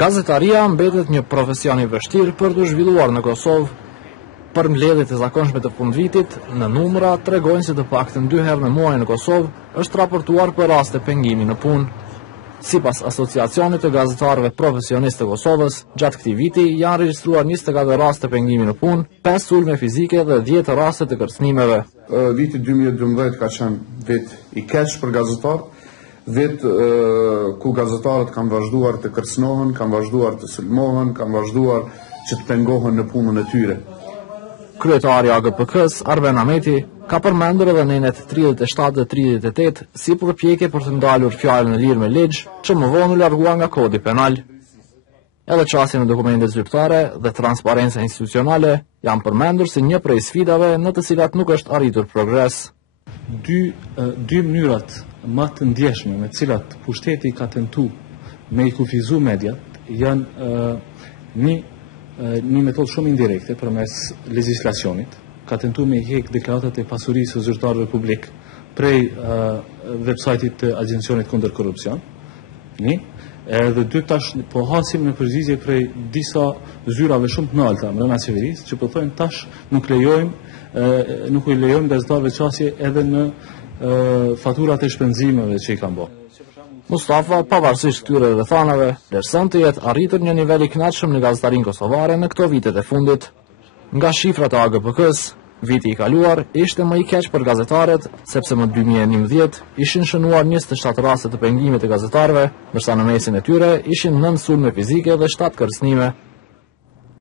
Gazetaria mbetet një profesion i vështirë për të zhvilluar në Kosovë. Për mbledhjet e zakonshme të fundvitit, në numra tregojnë se të paktën 2 herë në muaj në Kosovë është raportuar për raste pengimi në punë. Sipas Asociacionit të Gazetarëve Profesionistë të Kosovës, gjatë këtij viti janë regjistruar 24 raste pengimi në punë, 5 sulme fizike dhe 10 raste të kërcënimeve. Viti 2012 ka qenë vit i keq për gazetarët, vit ku gazetarët kanë vazhduar të kërcënohen, kanë vazhduar të sulmohen, kanë vazhduar që të pengohen në punën e tyre. Kryetari i AGPK-s, Arben Ahmeti, ka përmendur edhe nenet 37 dhe 38 si përpjekje për të ndalur fjalën e lirë me ligj, që më vonë u largua nga kodi penal. Edhe çësia në dokumentet zyrtare dhe transparenca institucionale janë përmendur si një prej sfidave në të cilat nuk është arritur progres. Dy mënyrat më të ndjeshme me të cilat pushteti ka tentuar me i kufizu mediat janë një metodë shumë indirekte përmes legjislacionit, ka tentuar me i heq deklaratat e pasurisë së zyrtarëve publik prej websajtit të Agjencionit kundër korrupsion. Edhe dy tash po hasim në përgjigje prej disa zyrave shumë të larta brenda qeverisë, që po thonë tash nuk i lejojmë gazetarëve çasje edhe në faturat e shpenzimeve që i kanë bërë. Mustafa, pavarësisht këtyre rrethanave, vlerëson të jetë arritur një nivel i kënaqshëm në gazetarinë kosovare në këto vitet e fundit. Nga shifrat e AGPK-s, viti i kaluar ishte më i keq për gazetarët, sepse më 2011 ishin shënuar 27 raste të pengimit të gazetarëve, ndërsa në mesin e tyre ishin 9 sulme fizike dhe 7 kërcënime.